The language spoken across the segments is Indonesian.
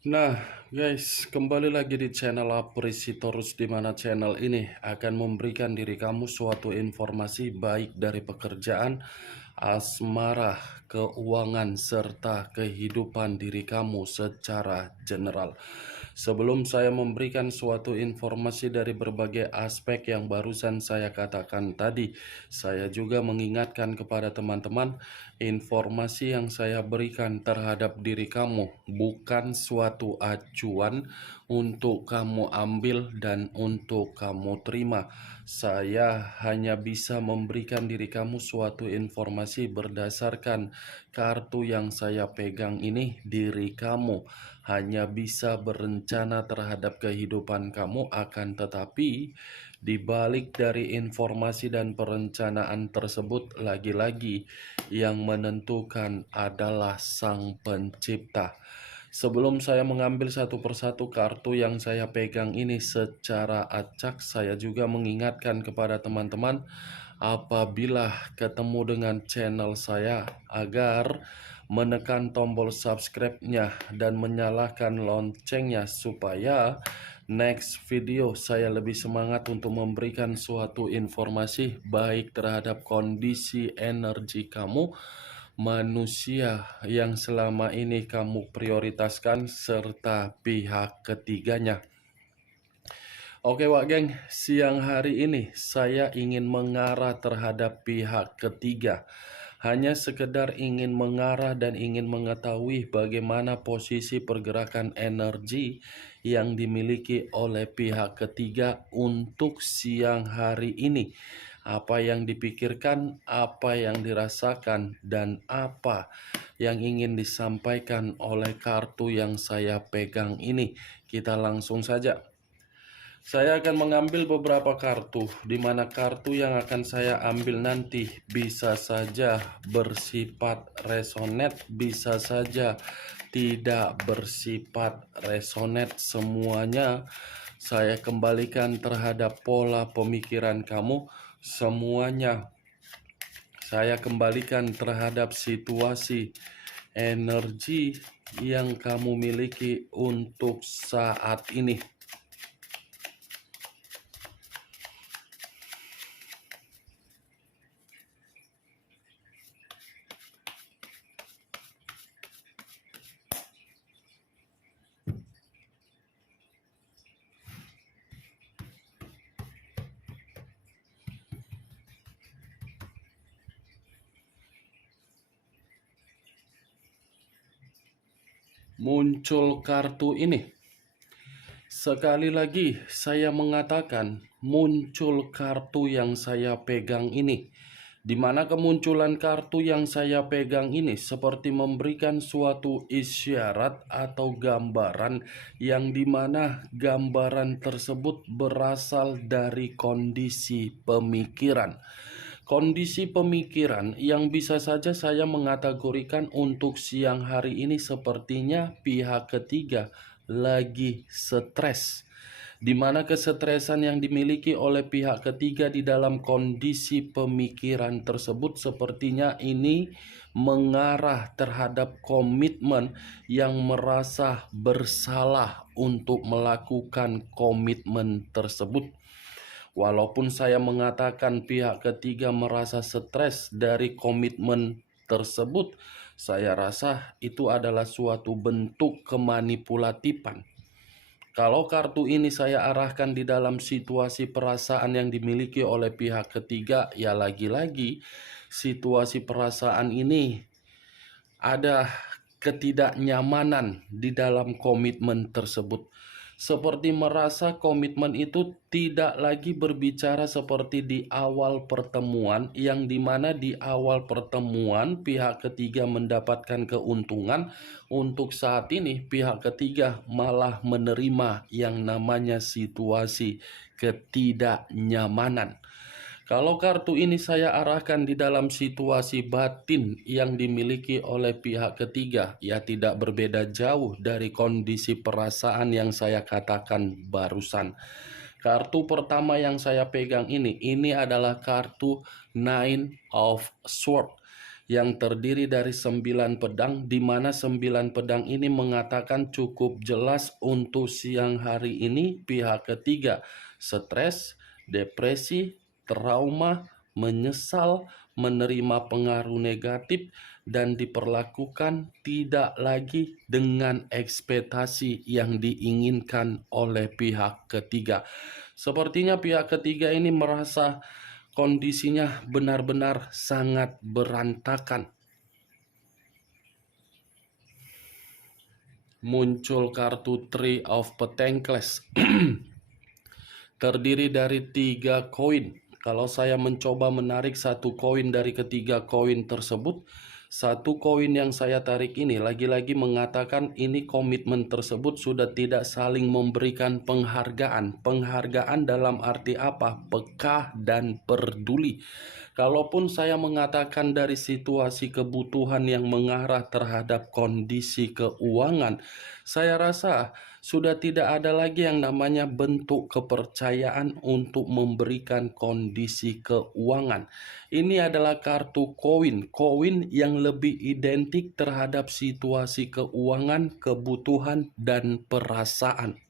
Nah, guys, kembali lagi di channel Apresitorus, di mana channel ini akan memberikan diri kamu suatu informasi baik dari pekerjaan, asmara, keuangan, serta kehidupan diri kamu secara general. Sebelum saya memberikan suatu informasi dari berbagai aspek yang barusan saya katakan tadi, saya juga mengingatkan kepada teman-teman, informasi yang saya berikan terhadap diri kamu bukan suatu acuan untuk kamu ambil dan untuk kamu terima. Saya hanya bisa memberikan diri kamu suatu informasi berdasarkan kartu yang saya pegang ini. Diri kamu hanya bisa berencana terhadap kehidupan kamu, akan tetapi di balik dari informasi dan perencanaan tersebut, lagi-lagi yang menentukan adalah Sang Pencipta. Sebelum saya mengambil satu persatu kartu yang saya pegang ini secara acak, saya juga mengingatkan kepada teman-teman, apabila ketemu dengan channel saya, agar menekan tombol subscribe-nya dan menyalakan loncengnya, supaya next video saya lebih semangat untuk memberikan suatu informasi baik terhadap kondisi energi kamu, manusia yang selama ini kamu prioritaskan, serta pihak ketiganya. Oke Wak Geng, siang hari ini saya ingin mengarah terhadap pihak ketiga. Hanya sekedar ingin mengarah dan ingin mengetahui bagaimana posisi pergerakan energi yang dimiliki oleh pihak ketiga untuk siang hari ini. Apa yang dipikirkan, apa yang dirasakan, dan apa yang ingin disampaikan oleh kartu yang saya pegang ini. Kita langsung saja. Saya akan mengambil beberapa kartu, di mana kartu yang akan saya ambil nanti bisa saja bersifat resonate, bisa saja tidak bersifat resonate. Semuanya saya kembalikan terhadap pola pemikiran kamu. Semuanya saya kembalikan terhadap situasi energi yang kamu miliki untuk saat ini. Muncul kartu ini. Sekali lagi saya mengatakan, muncul kartu yang saya pegang ini. Di mana kemunculan kartu yang saya pegang ini seperti memberikan suatu isyarat atau gambaran, yang dimana gambaran tersebut berasal dari kondisi pemikiran. Kondisi pemikiran yang bisa saja saya mengategorikan untuk siang hari ini sepertinya pihak ketiga lagi stres, di mana kesetresan yang dimiliki oleh pihak ketiga di dalam kondisi pemikiran tersebut sepertinya ini mengarah terhadap komitmen, yang merasa bersalah untuk melakukan komitmen tersebut. Walaupun saya mengatakan pihak ketiga merasa stres dari komitmen tersebut, saya rasa itu adalah suatu bentuk kemanipulatifan. Kalau kartu ini saya arahkan di dalam situasi perasaan yang dimiliki oleh pihak ketiga, ya lagi-lagi situasi perasaan ini ada ketidaknyamanan di dalam komitmen tersebut. Seperti merasa komitmen itu tidak lagi berbicara seperti di awal pertemuan, yang dimana di awal pertemuan pihak ketiga mendapatkan keuntungan. Untuk saat ini pihak ketiga malah menerima yang namanya situasi ketidaknyamanan. Kalau kartu ini saya arahkan di dalam situasi batin yang dimiliki oleh pihak ketiga, ya tidak berbeda jauh dari kondisi perasaan yang saya katakan barusan. Kartu pertama yang saya pegang ini adalah kartu Nine of Swords, yang terdiri dari 9 pedang, di mana 9 pedang ini mengatakan cukup jelas untuk siang hari ini pihak ketiga stres, depresi, trauma, menyesal, menerima pengaruh negatif, dan diperlakukan tidak lagi dengan ekspektasi yang diinginkan oleh pihak ketiga. Sepertinya pihak ketiga ini merasa kondisinya benar-benar sangat berantakan. Muncul kartu Three of Pentacles terdiri dari 3 koin. Kalau saya mencoba menarik satu koin dari ketiga koin tersebut, satu koin yang saya tarik ini lagi-lagi mengatakan ini komitmen tersebut sudah tidak saling memberikan penghargaan. Penghargaan dalam arti apa? Peka dan peduli. Kalaupun saya mengatakan dari situasi kebutuhan yang mengarah terhadap kondisi keuangan, saya rasa sudah tidak ada lagi yang namanya bentuk kepercayaan untuk memberikan kondisi keuangan. Ini adalah kartu koin, koin yang lebih identik terhadap situasi keuangan, kebutuhan, dan perasaan.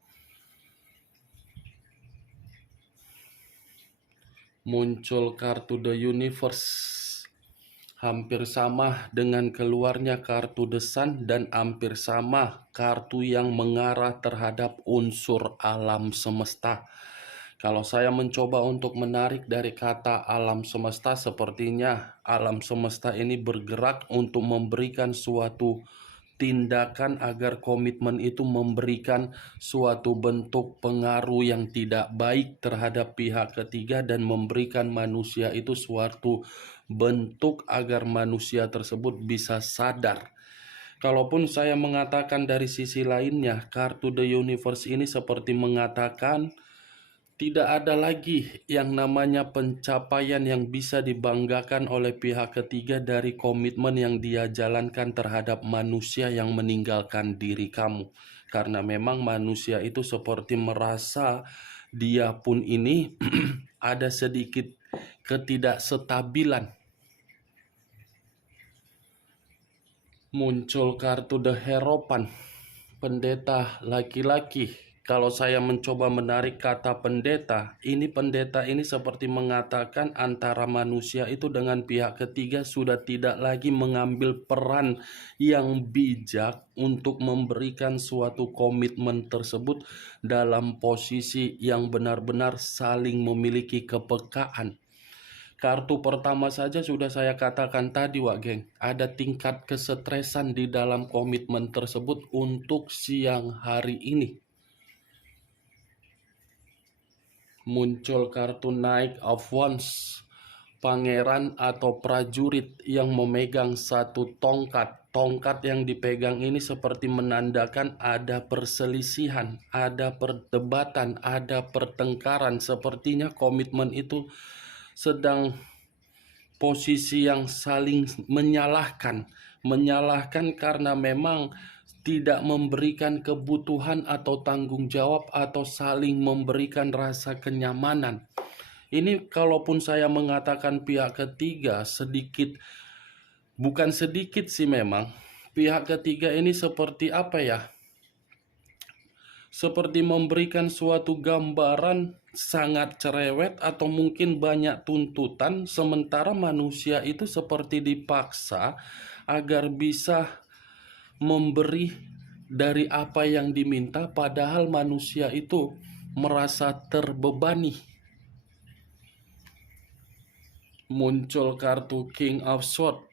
Muncul kartu The Universe, hampir sama dengan keluarnya kartu The Sun, dan hampir sama kartu yang mengarah terhadap unsur alam semesta. Kalau saya mencoba untuk menarik dari kata alam semesta, sepertinya alam semesta ini bergerak untuk memberikan suatu tindakan agar komitmen itu memberikan suatu bentuk pengaruh yang tidak baik terhadap pihak ketiga dan memberikan manusia itu suatu bentuk agar manusia tersebut bisa sadar. Kalaupun saya mengatakan dari sisi lainnya, kartu The Universe ini seperti mengatakan tidak ada lagi yang namanya pencapaian yang bisa dibanggakan oleh pihak ketiga dari komitmen yang dia jalankan terhadap manusia yang meninggalkan diri kamu. Karena memang manusia itu seperti merasa dia pun ini ada sedikit ketidakstabilan. Muncul kartu The Hierophant, pendeta laki-laki. Kalau saya mencoba menarik kata pendeta ini seperti mengatakan antara manusia itu dengan pihak ketiga sudah tidak lagi mengambil peran yang bijak untuk memberikan suatu komitmen tersebut dalam posisi yang benar-benar saling memiliki kepekaan. Kartu pertama saja sudah saya katakan tadi, Wak Geng. Ada tingkat kesetresan di dalam komitmen tersebut untuk siang hari ini. Muncul kartu Knight of Wands, pangeran atau prajurit yang memegang satu tongkat. Tongkat yang dipegang ini seperti menandakan ada perselisihan, ada perdebatan, ada pertengkaran. Sepertinya komitmen itu sedang posisi yang saling menyalahkan karena memang tidak memberikan kebutuhan atau tanggung jawab atau saling memberikan rasa kenyamanan. Ini kalaupun saya mengatakan pihak ketiga sedikit, bukan sedikit sih memang, pihak ketiga ini seperti apa ya? Seperti memberikan suatu gambaran sangat cerewet atau mungkin banyak tuntutan, sementara manusia itu seperti dipaksa agar bisa memberi dari apa yang diminta, padahal manusia itu merasa terbebani. Muncul kartu King of Swords,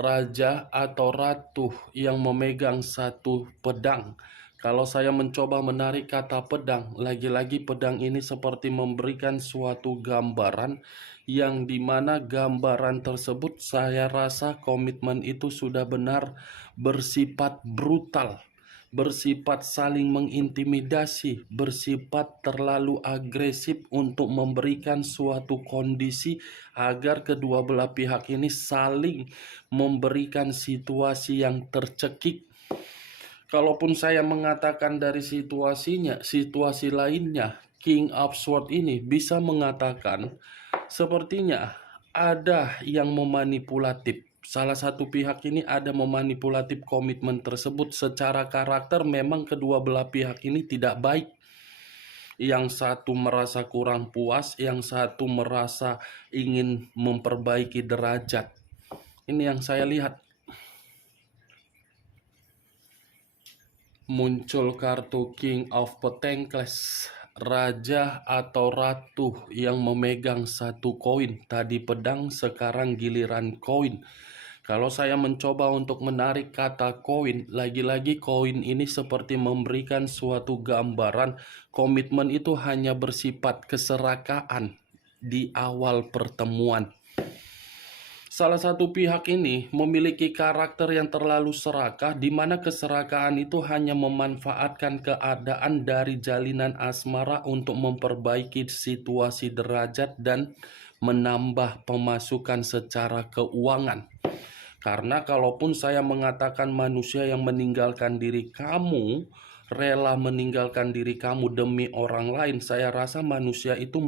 raja atau ratu yang memegang satu pedang. Kalau saya mencoba menarik kata pedang, lagi-lagi pedang ini seperti memberikan suatu gambaran yang dimana gambaran tersebut saya rasa komitmen itu sudah benar bersifat brutal, bersifat saling mengintimidasi, bersifat terlalu agresif untuk memberikan suatu kondisi agar kedua belah pihak ini saling memberikan situasi yang tercekik. Kalaupun saya mengatakan dari situasinya, situasi lainnya, King of Swords ini bisa mengatakan sepertinya ada yang memanipulatif. salah satu pihak ini ada memanipulatif komitmen tersebut. Secara karakter memang kedua belah pihak ini tidak baik. Yang satu merasa kurang puas, yang satu merasa ingin memperbaiki derajat. Ini yang saya lihat. Muncul kartu King of Pentacles, raja atau ratu yang memegang satu koin. Tadi pedang, sekarang giliran koin. Kalau saya mencoba untuk menarik kata koin, lagi-lagi koin ini seperti memberikan suatu gambaran komitmen itu hanya bersifat keserakaan di awal pertemuan. Salah satu pihak ini memiliki karakter yang terlalu serakah, di mana keserakahan itu hanya memanfaatkan keadaan dari jalinan asmara untuk memperbaiki situasi derajat dan menambah pemasukan secara keuangan. Karena kalaupun saya mengatakan manusia yang meninggalkan diri kamu, rela meninggalkan diri kamu demi orang lain, saya rasa manusia itu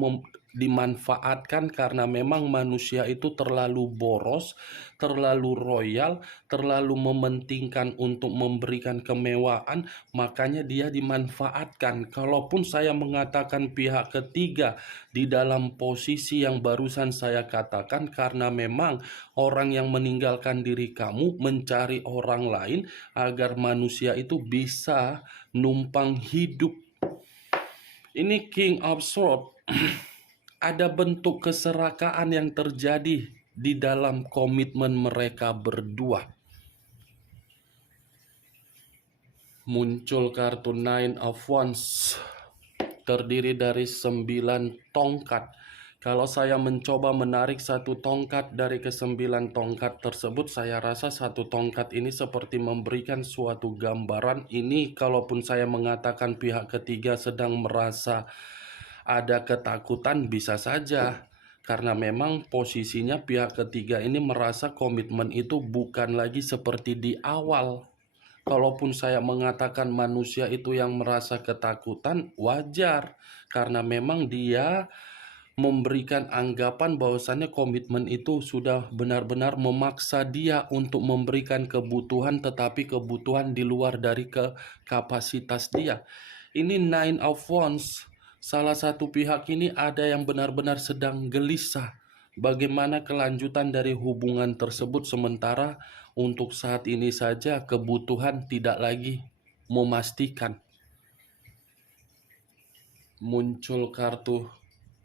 dimanfaatkan karena memang manusia itu terlalu boros, terlalu royal, terlalu mementingkan untuk memberikan kemewahan, makanya dia dimanfaatkan. Kalaupun saya mengatakan pihak ketiga di dalam posisi yang barusan saya katakan, karena memang orang yang meninggalkan diri kamu mencari orang lain agar manusia itu bisa numpang hidup. Ini King of Swords. Ada bentuk keserakaan yang terjadi di dalam komitmen mereka berdua. Muncul kartu Nine of Wands, terdiri dari 9 tongkat. Kalau saya mencoba menarik satu tongkat dari ke-9 tongkat tersebut, saya rasa satu tongkat ini seperti memberikan suatu gambaran. Ini kalaupun saya mengatakan pihak ketiga sedang merasa ada ketakutan, bisa saja. Karena memang posisinya pihak ketiga ini merasa komitmen itu bukan lagi seperti di awal. Kalaupun saya mengatakan manusia itu yang merasa ketakutan, wajar. Karena memang dia memberikan anggapan bahwasannya komitmen itu sudah benar-benar memaksa dia untuk memberikan kebutuhan, tetapi kebutuhan di luar dari kapasitas dia. Ini Nine of Wands. Salah satu pihak ini ada yang benar-benar sedang gelisah bagaimana kelanjutan dari hubungan tersebut, sementara untuk saat ini saja kebutuhan tidak lagi memastikan. Muncul kartu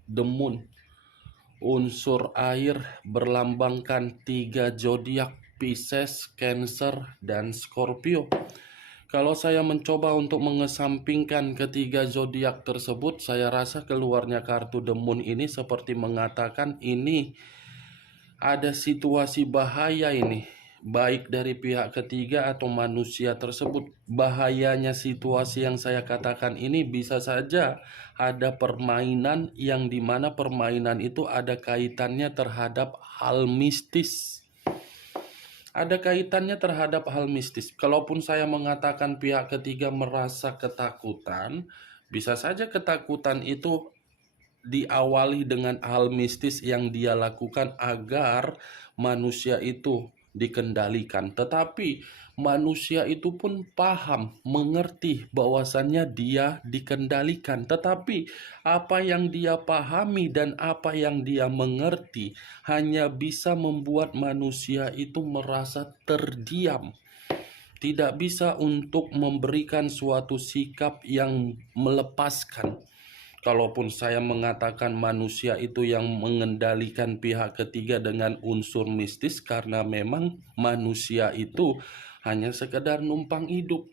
The Moon, unsur air, berlambangkan 3 zodiak, Pisces, Cancer, dan Scorpio. Kalau saya mencoba untuk mengesampingkan ketiga zodiak tersebut, saya rasa keluarnya kartu The Moon ini seperti mengatakan ini ada situasi bahaya ini, baik dari pihak ketiga atau manusia tersebut. Bahayanya situasi yang saya katakan ini bisa saja ada permainan yang dimana permainan itu ada kaitannya terhadap hal mistis. Ada kaitannya terhadap hal mistis. Kalaupun saya mengatakan pihak ketiga merasa ketakutan, bisa saja ketakutan itu diawali dengan hal mistis yang dia lakukan agar manusia itu dikendalikan. Tetapi manusia itu pun paham, mengerti bahwasannya dia dikendalikan. Tetapi apa yang dia pahami dan apa yang dia mengerti hanya bisa membuat manusia itu merasa terdiam. Tidak bisa untuk memberikan suatu sikap yang melepaskan. Kalaupun saya mengatakan manusia itu yang mengendalikan pihak ketiga dengan unsur mistis, karena memang manusia itu hanya sekedar numpang hidup.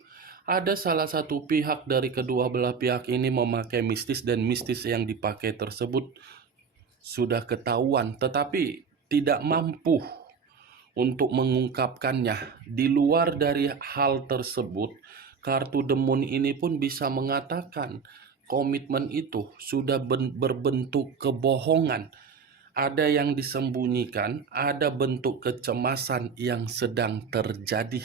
Ada salah satu pihak dari kedua belah pihak ini memakai mistis, dan mistis yang dipakai tersebut sudah ketahuan, tetapi tidak mampu untuk mengungkapkannya. Di luar dari hal tersebut, kartu The Moon ini pun bisa mengatakan komitmen itu sudah berbentuk kebohongan. Ada yang disembunyikan, ada bentuk kecemasan yang sedang terjadi.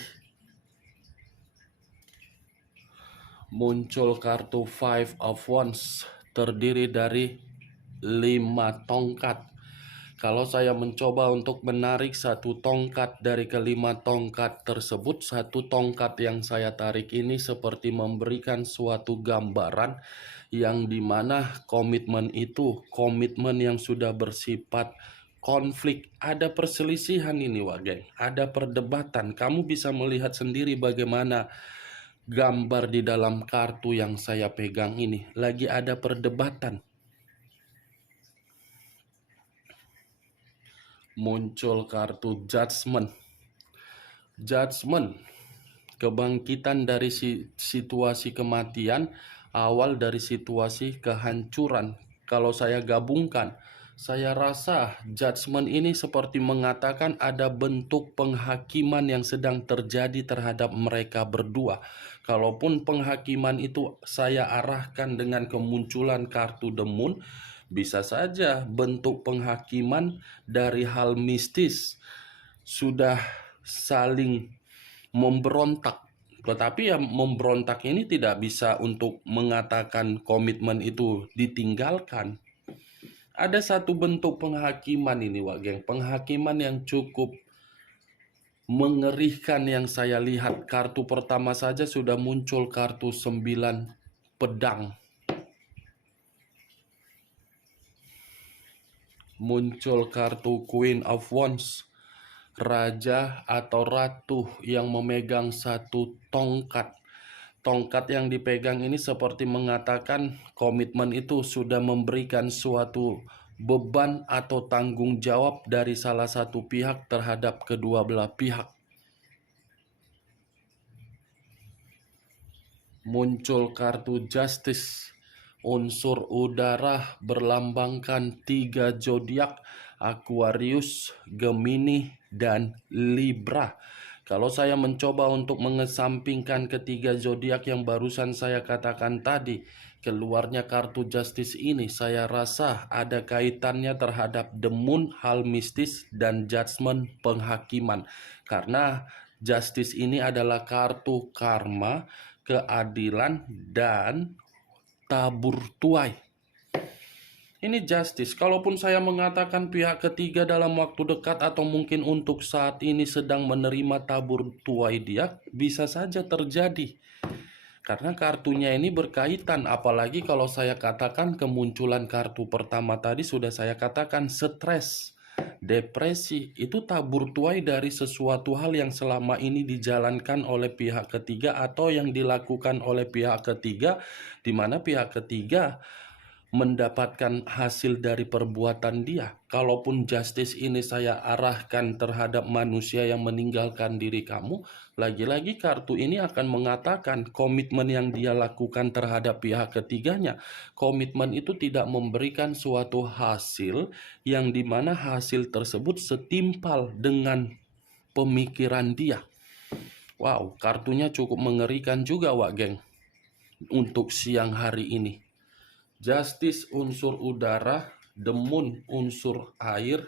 Muncul kartu Five of Wands, terdiri dari 5 tongkat. Kalau saya mencoba untuk menarik satu tongkat dari kelima tongkat tersebut, satu tongkat yang saya tarik ini seperti memberikan suatu gambaran yang dimana komitmen itu, komitmen yang sudah bersifat konflik. Ada perselisihan ini, Wak Geng. Ada perdebatan. Kamu bisa melihat sendiri bagaimana gambar di dalam kartu yang saya pegang ini. Lagi ada perdebatan. Muncul kartu Judgment. Judgment, kebangkitan dari situasi kematian, awal dari situasi kehancuran. Kalau saya gabungkan, saya rasa Judgment ini seperti mengatakan ada bentuk penghakiman yang sedang terjadi terhadap mereka berdua. Kalaupun penghakiman itu saya arahkan dengan kemunculan kartu The Moon, bisa saja bentuk penghakiman dari hal mistis sudah saling memberontak. Tetapi ya memberontak ini tidak bisa untuk mengatakan komitmen itu ditinggalkan. Ada satu bentuk penghakiman ini, Wak Geng. Penghakiman yang cukup mengerikan yang saya lihat. Kartu pertama saja sudah muncul kartu 9 pedang. Muncul kartu Queen of Wands, raja atau ratu yang memegang satu tongkat. Tongkat yang dipegang ini seperti mengatakan komitmen itu sudah memberikan suatu beban atau tanggung jawab dari salah satu pihak terhadap kedua belah pihak. Muncul kartu Justice. Unsur udara berlambangkan 3 zodiak, Aquarius, Gemini, dan Libra. Kalau saya mencoba untuk mengesampingkan ketiga zodiak yang barusan saya katakan tadi, keluarnya kartu Justice ini saya rasa ada kaitannya terhadap The Moon, hal mistis, dan Judgment, penghakiman. Karena Justice ini adalah kartu karma, keadilan, dan tabur tuai. Ini justice. Kalaupun saya mengatakan pihak ketiga dalam waktu dekat atau mungkin untuk saat ini sedang menerima tabur tuai dia, bisa saja terjadi. Karena kartunya ini berkaitan, apalagi kalau saya katakan kemunculan kartu pertama tadi sudah saya katakan stres, depresi, itu tabur tuai dari sesuatu hal yang selama ini dijalankan oleh pihak ketiga atau yang dilakukan oleh pihak ketiga, di mana pihak ketiga mendapatkan hasil dari perbuatan dia. Kalaupun justice ini saya arahkan terhadap manusia yang meninggalkan diri kamu, lagi-lagi kartu ini akan mengatakan komitmen yang dia lakukan terhadap pihak ketiganya. Komitmen itu tidak memberikan suatu hasil yang dimana hasil tersebut setimpal dengan pemikiran dia. Wow, kartunya cukup mengerikan juga, Wak Geng, untuk siang hari ini. Justice unsur udara, The Moon unsur air,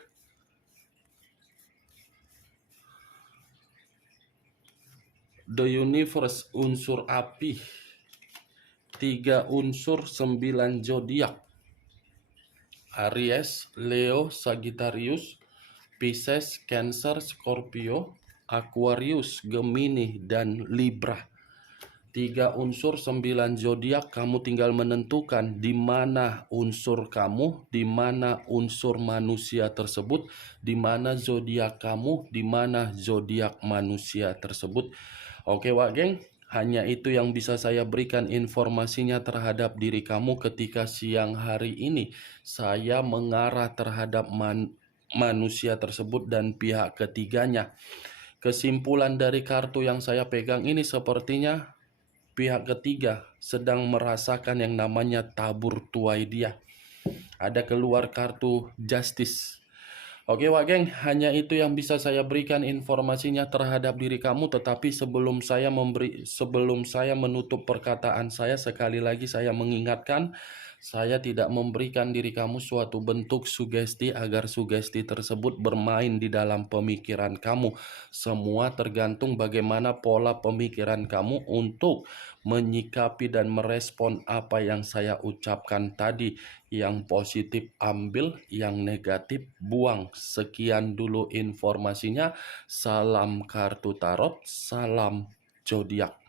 The Universe unsur api, 3 unsur 9 zodiak, Aries, Leo, Sagittarius, Pisces, Cancer, Scorpio, Aquarius, Gemini, dan Libra. 3 unsur 9 zodiak, kamu tinggal menentukan di mana unsur kamu, di mana unsur manusia tersebut, di mana zodiak kamu, di mana zodiak manusia tersebut. Oke, Wak Geng, hanya itu yang bisa saya berikan informasinya terhadap diri kamu ketika siang hari ini. Saya mengarah terhadap manusia tersebut dan pihak ketiganya. Kesimpulan dari kartu yang saya pegang ini sepertinya pihak ketiga sedang merasakan yang namanya tabur tuai dia. Ada keluar kartu Justice. Oke, Wak Geng, hanya itu yang bisa saya berikan informasinya terhadap diri kamu. Tetapi sebelum saya menutup perkataan saya, sekali lagi saya mengingatkan, Saya tidak memberikan diri kamu suatu bentuk sugesti agar sugesti tersebut bermain di dalam pemikiran kamu. Semua tergantung bagaimana pola pemikiran kamu untuk menyikapi dan merespon apa yang saya ucapkan tadi. Yang positif ambil, yang negatif buang. Sekian dulu informasinya. Salam kartu tarot, salam zodiak.